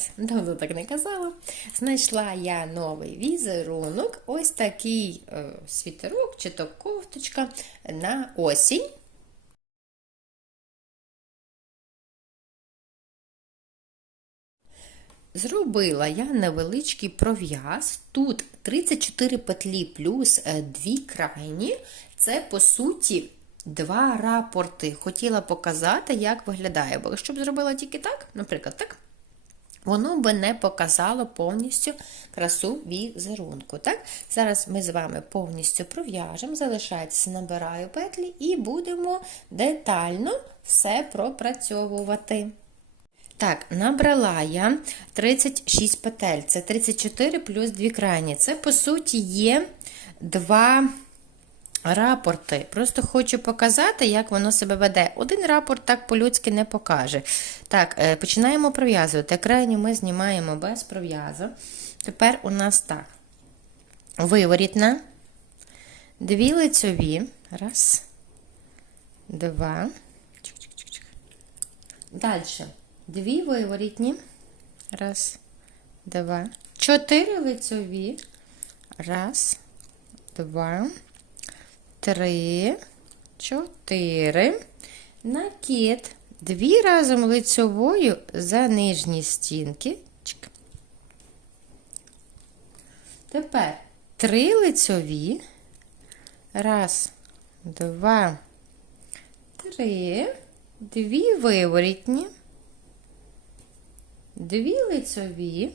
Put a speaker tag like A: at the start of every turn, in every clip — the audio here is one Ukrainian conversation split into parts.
A: Антистрес. Давно так не казала. Знайшла я новий візерунок, ось такий е, світерок чи то кофточка на осінь. Зробила я невеличкий пров'яз. Тут 34 петлі плюс е, дві крайні. Це, по суті, два рапорти. Хотіла показати, як виглядає. Бо якщо б зробила тільки так, наприклад, так, воно би не показало повністю красу візерунку. Так? Зараз ми з вами повністю пров'яжемо, залишається, набираю петлі і будемо детально все пропрацьовувати. Так, набрала я 36 петель. Це 34 плюс 2 крайні. Це, по суті, є два рапорти. Просто хочу показати, як воно себе веде. Один рапорт так по-людськи не покаже. Так, е, починаємо пров'язувати. Крайню ми знімаємо без пров'язу. Тепер у нас так. Виворітна. Дві лицьові. Раз. Два. Далі. Дві виворітні. Раз, два. Чотири лицьові. Раз, два, три, чотири. Накид. Дві разом лицьовою за нижні стінки. Тепер три лицьові. Раз, два, три. Дві виворітні дві лицьові,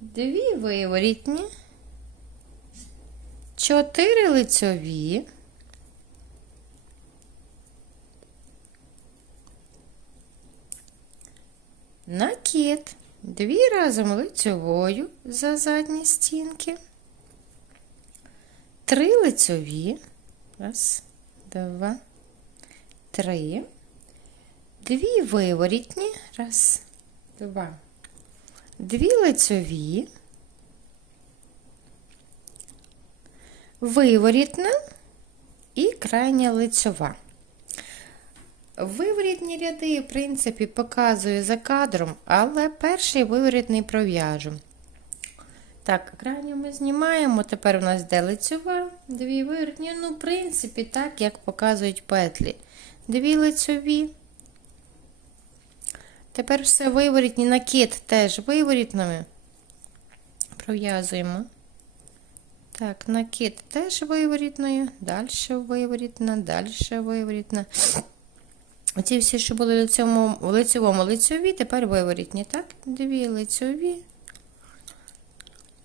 A: дві виворітні, чотири лицьові, накид, дві разом лицьовою за задні стінки, три лицьові, раз, два, три. Дві виворітні, раз, два, дві лицьові, виворітна і крайня лицьова. Виворітні ряди, в принципі, показую за кадром, але перший виворітний пров'яжу. Так, крайню ми знімаємо. Тепер у нас де лицьова, дві виворітні. Ну, в принципі, так, як показують петлі. Дві лицьові. Тепер все виворітні накид теж виворітними. Пров'язуємо. Так, накид теж виворітною, далі виворітна, далі виворітна. Оці всі, що були в лицевому лицьові, тепер виворітні. Так, дві лицьові,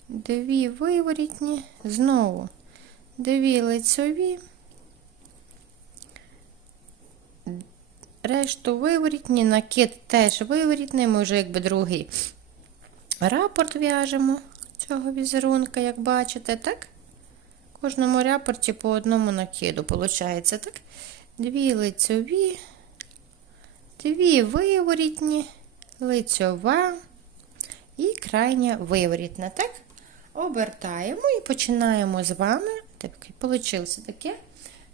A: дві виворітні, знову дві лицьові. Решту виворітні, накид теж виворітний, ми вже якби другий рапорт в'яжемо цього візерунка, як бачите, так? Кожному рапорті по одному накиду, виходить, так? Дві лицьові, дві виворітні, лицьова і крайня виворітна, так? Обертаємо і починаємо з вами. Так, вийшло таке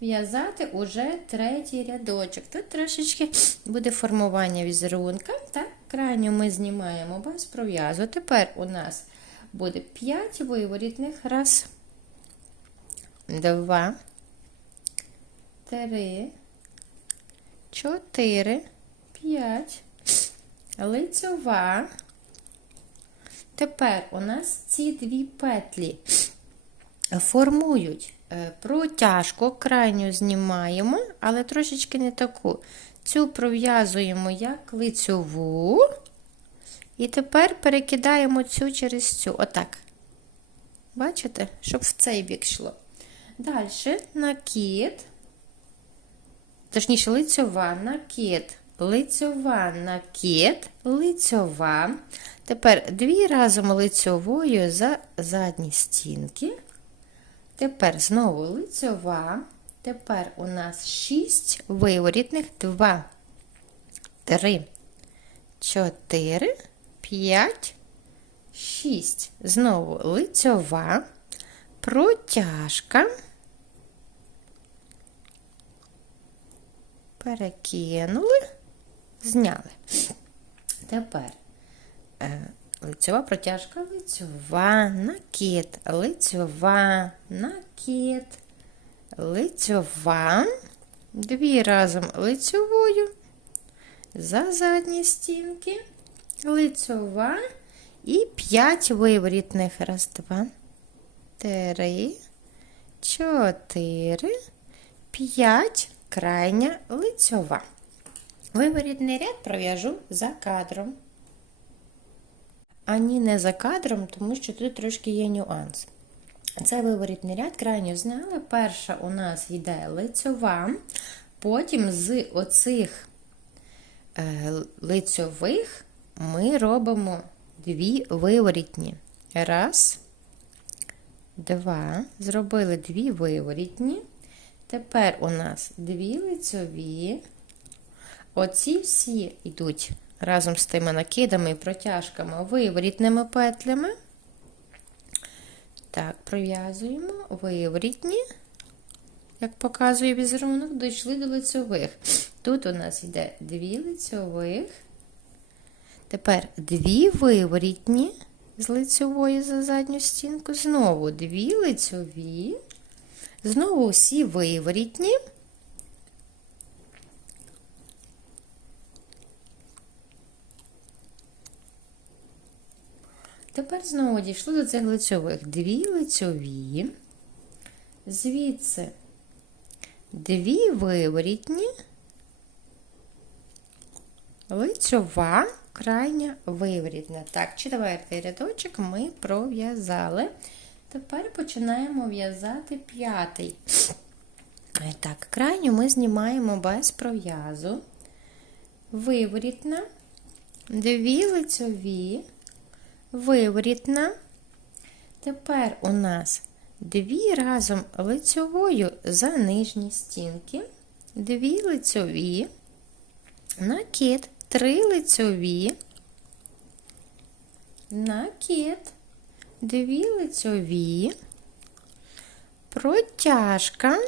A: в'язати уже третій рядочок. Тут трошечки буде формування візерунка. Так, крайню ми знімаємо без пров'язу. Тепер у нас буде 5 виворітних. Раз, два, три, чотири, п'ять. Лицьова. Тепер у нас ці дві петлі формують Е, протяжку крайню знімаємо, але трошечки не таку. Цю пров'язуємо як лицьову. І тепер перекидаємо цю через цю. Отак. Бачите, щоб в цей бік йшло. Далі накид, точніше, лицьова, накид, лицьова, накид, лицьова. Тепер дві разом лицьовою за задні стінки. Тепер знову лицьова. Тепер у нас 6 виворітних, 2, 3, 4, 5, 6. Знову лицьова, протяжка. перекинули, зняли. Тепер е, лицьова протяжка, лицьова, накид, лицьова, накид, лицьова, дві разом лицьовою, за задні стінки, лицьова і п'ять виворітних. Раз, два, три, чотири, п'ять, крайня лицьова. Виворітний ряд пров'яжу за кадром. Ані не за кадром, тому що тут трошки є нюанс. Це виворітний ряд, крайню зняли. Перша у нас йде лицьова, потім з оцих е, лицьових ми робимо дві виворітні. Раз, два. Зробили дві виворітні. Тепер у нас дві лицьові. Оці всі йдуть разом з тими накидами і протяжками виворітними петлями. Так, пров'язуємо виворітні, як показує візерунок, дійшли до лицьових. Тут у нас йде дві лицьових. Тепер дві виворітні з лицьової за задню стінку. Знову дві лицьові. Знову всі виворітні. Тепер знову дійшли до цих лицьових. Дві лицьові, звідси дві виворітні, лицьова, крайня виворітна. Так, четвертий рядочок ми пров'язали. Тепер починаємо в'язати п'ятий. Так, крайню ми знімаємо без пров'язу. Виворітна, дві лицьові виворітна. Тепер у нас дві разом лицьовою за нижні стінки, дві лицьові, накид, три лицьові, накид, дві лицьові, протяжка.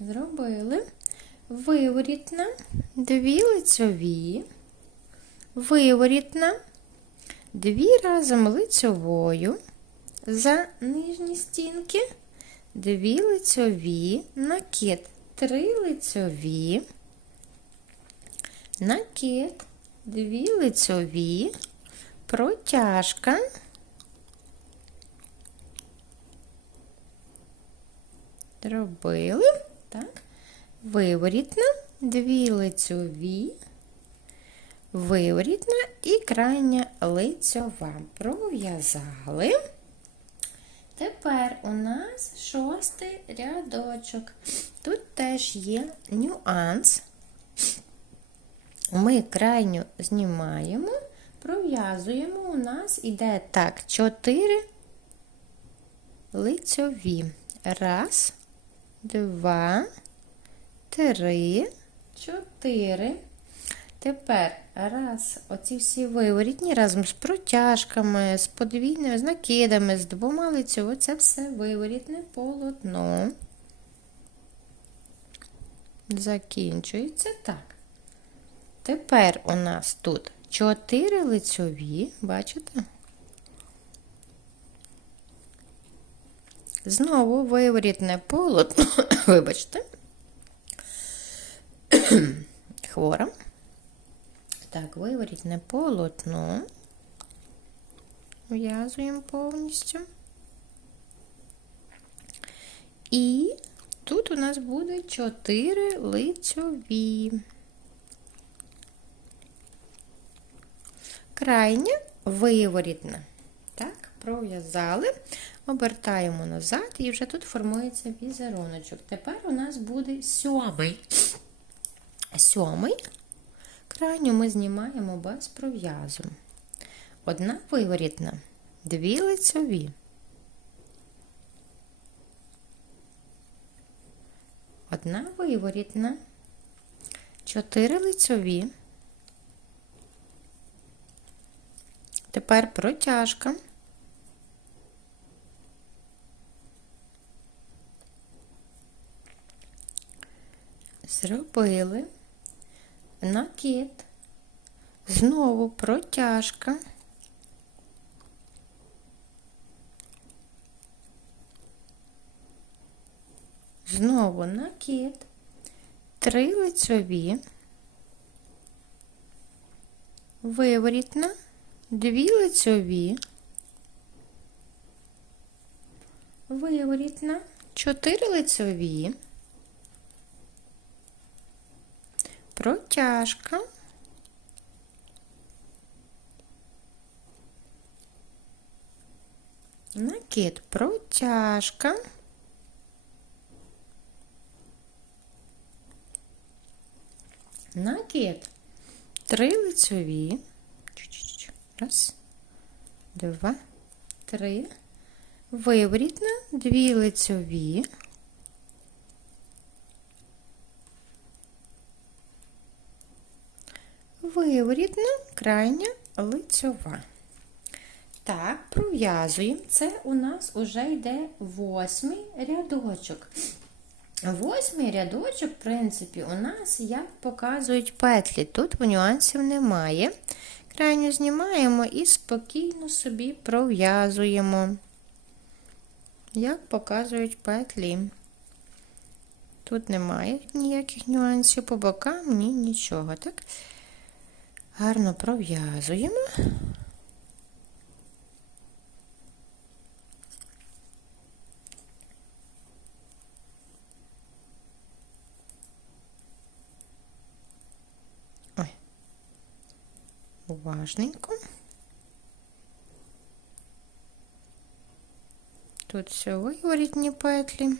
A: Зробили. Виворітна, дві лицьові, виворітна, дві разом лицьовою за нижні стінки, дві лицьові, накид, три лицьові, накид, дві лицьові, протяжка. Робили. Так. Виворітна, дві лицьові, виворітна і крайня лицьова. Пров'язали. Тепер у нас шостий рядочок. Тут теж є нюанс. Ми крайню знімаємо, пров'язуємо. У нас іде так, чотири лицьові. Раз два, три, чотири. Тепер раз, оці всі виворітні разом з протяжками, з подвійними з накидами, з двома лицьовими, це все виворітне полотно. Закінчується так. Тепер у нас тут чотири лицьові, бачите? Знову виворітне полотно, вибачте, хвора. Так, виворітне полотно. В'язуємо повністю. І тут у нас буде 4 лицьові. Крайня виворітна. Так, пров'язали обертаємо назад, і вже тут формується візеруночок. Тепер у нас буде сьомий. Сьомий крайню ми знімаємо без пров'язу. Одна виворітна, дві лицьові. Одна виворітна, чотири лицьові, Тепер протяжка. Зробили накид. Знову протяжка. Знову накид. Три лицьові. Виворітна. Дві лицьові. Виворітна. Чотири лицьові. Протяжка. Накид, протяжка. Накид. Три лицьові. Раз, два, три. Виворітна, дві лицьові. Виворітна, крайня лицьова. Так, пров'язуємо. Це у нас вже йде восьмий рядочок. Восьмий рядочок, в принципі, у нас, як показують петлі. Тут нюансів немає. Крайню знімаємо і спокійно собі пров'язуємо. Як показують петлі. Тут немає ніяких нюансів по бокам, ні нічого. Так? Гарно пров'язуємо. Ой, уважненько. Тут все виворітні петлі.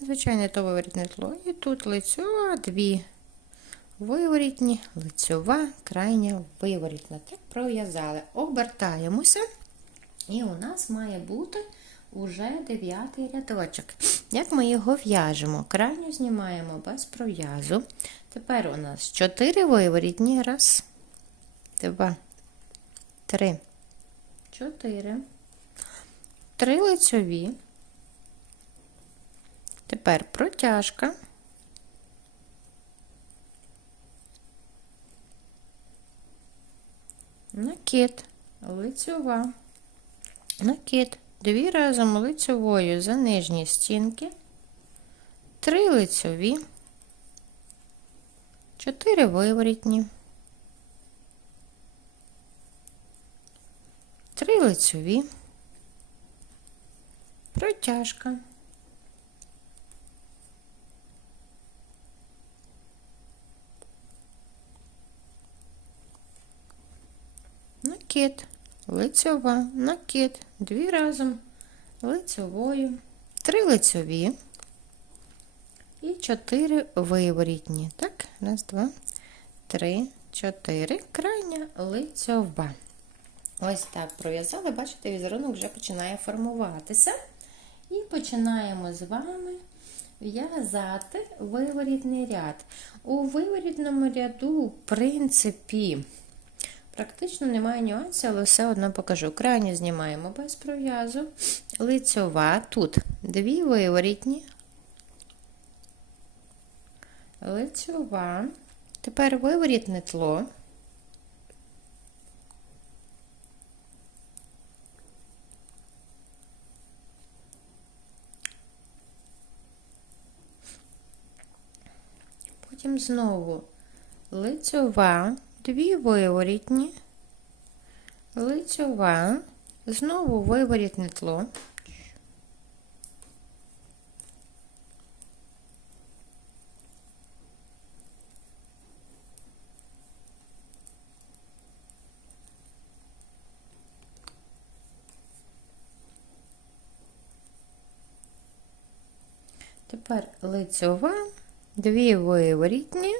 A: Звичайно, то виворітне тло. І тут лицьова, дві виворітні, лицьова, крайня виворітна. Так пров'язали. Обертаємося. І у нас має бути уже дев'ятий рядочок. Як ми його в'яжемо? Крайню знімаємо без пров'язу. Тепер у нас 4 виворітні. Раз, два, три, чотири. Три лицьові. Тепер протяжка. Накид, лицьова, накид, дві разом лицьовою за нижні стінки, три лицьові, чотири виворітні, три лицьові, протяжка. Накид, лицьова, накид, дві разом лицьовою, три лицьові і чотири виворітні. Так, раз, два, три, чотири. Крайня лицьова. Ось так пров'язали, бачите, візерунок вже починає формуватися. І починаємо з вами в'язати виворітний ряд. У виворітному ряду, в принципі, Практично немає нюансів, але все одно покажу. Крайню знімаємо без пров'язу. Лицьова. Тут дві виворітні. Лицьова. Тепер виворітне тло. Потім знову лицьова дві виворітні, лицьова, знову виворітне тло. Тепер лицьова, дві виворітні,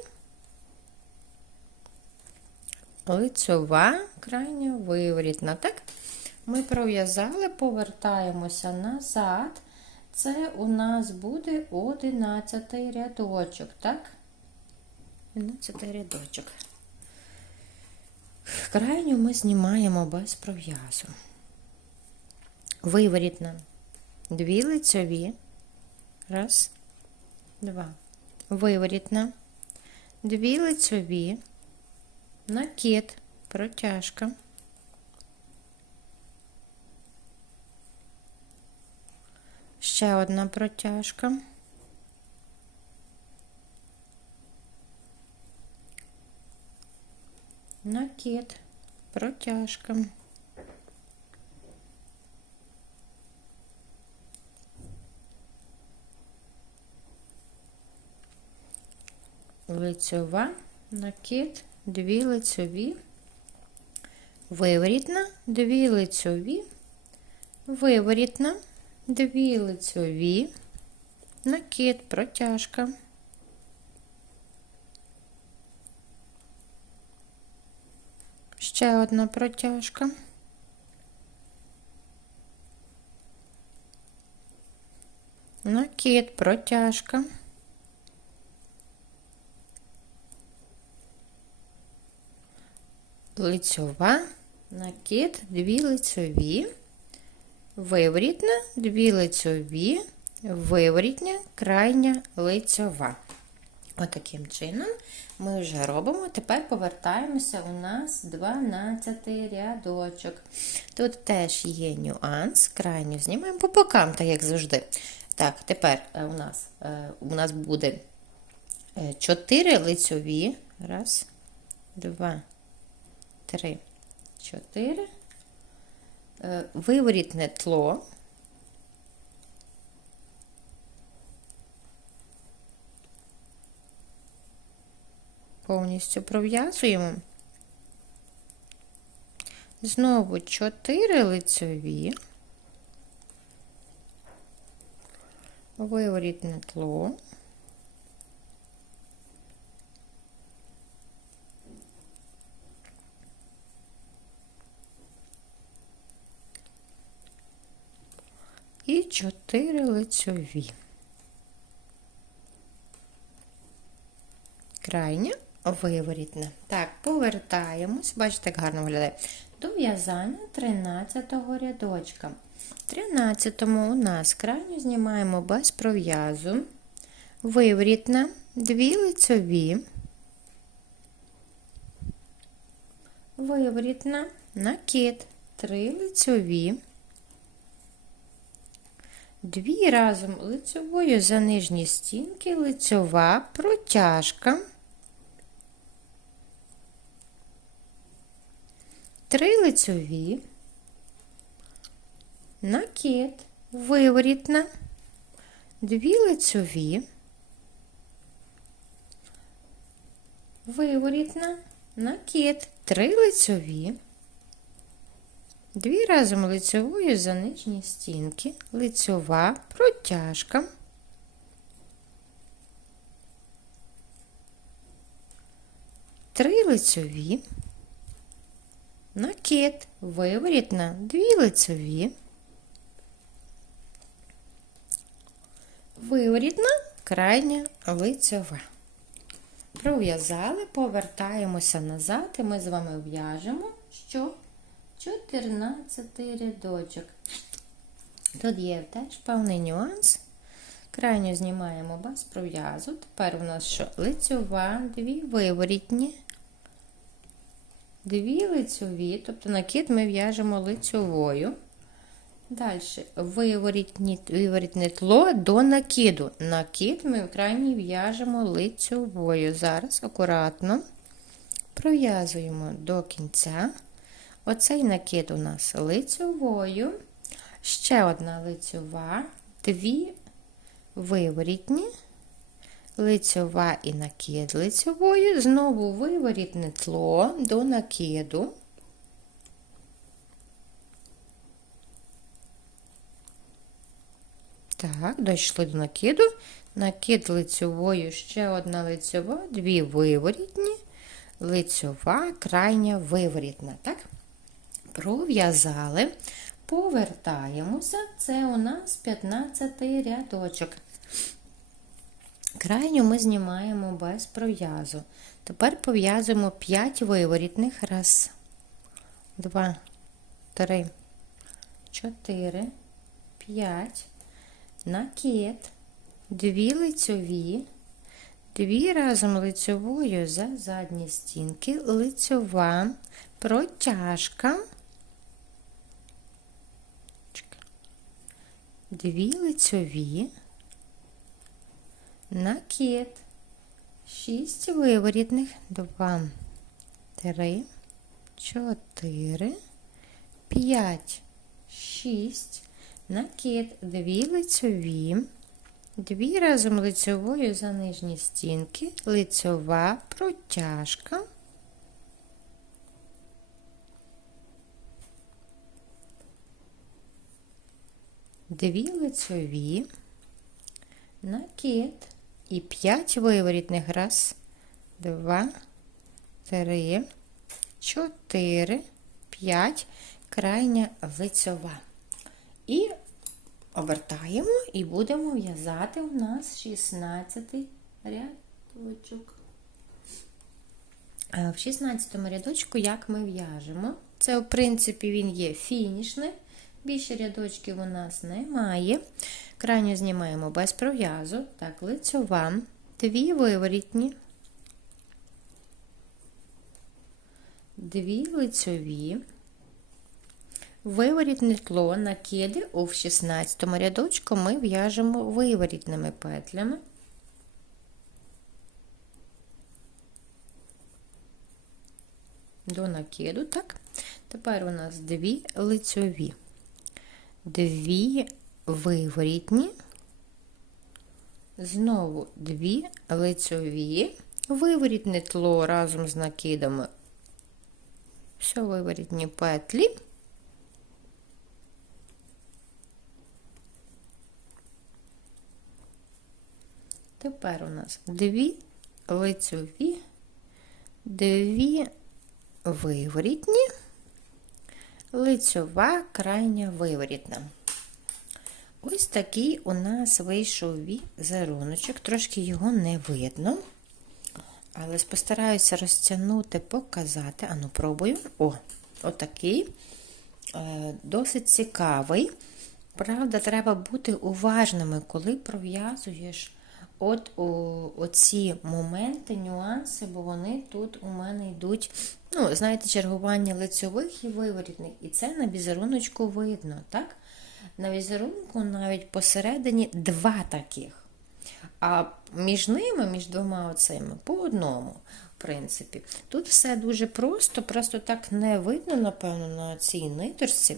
A: лицьова, крайня виворітна. Так, ми пров'язали, повертаємося назад. Це у нас буде 11 рядочок, так? 11 рядочок. крайню ми знімаємо без пров'язу. Виворітна. Дві лицьові. Раз, два. Виворітна. Дві лицьові. Накид. Протяжка. Ще одна протяжка. Накид, протяжка. Лицьова, накид, дві лицьові, виворітна, дві лицьові, виворітна, дві лицьові, накид, протяжка. Ще одна протяжка. Накид, протяжка. Лицьова, накид, дві лицьові, виворітна, дві лицьові, виворітня, крайня лицьова. Отаким чином ми вже робимо. Тепер повертаємося у нас 12 рядочок. Тут теж є нюанс. Крайню знімаємо по бокам, так як завжди. Так, тепер у нас е, у нас буде 4 лицьові. Раз, два, три, чотири. Е, Виворітне тло. повністю пров'язуємо. Знову 4 лицьові, виворітне тло. І 4 лицьові. Крайня виворітне. Так, повертаємось, бачите, як гарно виглядає. До в'язання 13 рядочка. В 13 у нас крайню знімаємо без пров'язу, виворітна, дві лицьові, виворітна, накид, три лицьові, дві разом лицьовою за нижні стінки, лицьова, протяжка. Три лицьові, накид, виворітна, дві лицьові, виворітна, накид, три лицьові, дві разом лицьовою за нижні стінки, лицьова, протяжка. Три лицьові накид, виворітна, дві лицеві, виворітна, крайня лицьова. Пров'язали, повертаємося назад, і ми з вами в'яжемо, що 14 рядочок. Тут є теж певний нюанс. Крайню знімаємо без пров'язу. Тепер у нас що? Лицьова, дві виворітні, дві лицьові, тобто накид ми в'яжемо лицьовою. Далі виворітне тло до накиду. Накид ми в крайній в'яжемо лицьовою. Зараз акуратно пров'язуємо до кінця. Оцей накид у нас лицьовою. Ще одна лицьова, дві виворітні лицьова і накид лицьовою, знову виворітне тло до накиду. Так, дійшли до накиду, накид лицьовою, ще одна лицьова, дві виворітні, лицьова, крайня виворітна. Так? Пров'язали, повертаємося, це у нас 15 рядочок. Крайню ми знімаємо без пров'язу. Тепер пов'язуємо 5 виворітних. Раз, два, три, чотири, п'ять, накид, дві лицьові, дві разом лицьовою за задні стінки, лицьова, протяжка, дві лицьові, накид, шість виворітних, два, три, чотири, п'ять, шість, накид, дві лицьові, дві разом лицьовою за нижні стінки, лицьова, протяжка, дві лицьові, накид і п'ять виворітних. Раз, два, три, чотири, п'ять, крайня лицьова. І обертаємо і будемо в'язати у нас 16 рядочок. Е, В 16 рядочку як ми в'яжемо? Це, в принципі, він є фінішним. Більше рядочків у нас немає. Крайню знімаємо без пров'язу. Так, лицьова, дві виворітні, дві лицьові, виворітне тло, накиди у 16 рядочку ми в'яжемо виворітними петлями. До накиду, так. Тепер у нас дві лицьові, дві виворітні, знову дві лицьові, виворітне тло разом з накидами, все виворітні петлі. Тепер у нас дві лицьові, дві виворітні, лицьова, крайня виворітна. Ось такий у нас вийшов візеруночок, трошки його не видно. Але постараюся розтягнути, показати. Ану, пробую. О, отакий. Е, досить цікавий. Правда, треба бути уважними, коли пров'язуєш от о, оці моменти, нюанси, бо вони тут у мене йдуть, ну, знаєте, чергування лицьових і виворітних. І це на візеруночку видно, так? На візерунку навіть посередині два таких. А між ними, між двома оцими, по одному, в принципі. Тут все дуже просто, просто так не видно, напевно, на цій ниточці.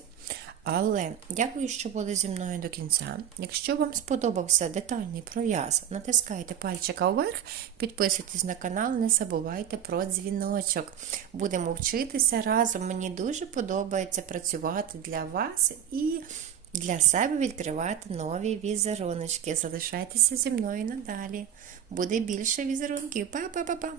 A: Але дякую, що були зі мною до кінця. Якщо вам сподобався детальний пров'яз, натискайте пальчика вверх, підписуйтесь на канал, не забувайте про дзвіночок. Будемо вчитися разом. Мені дуже подобається працювати для вас і для себе відкривати нові візеруночки. Залишайтеся зі мною надалі. Буде більше візерунків. Па-па-па-па!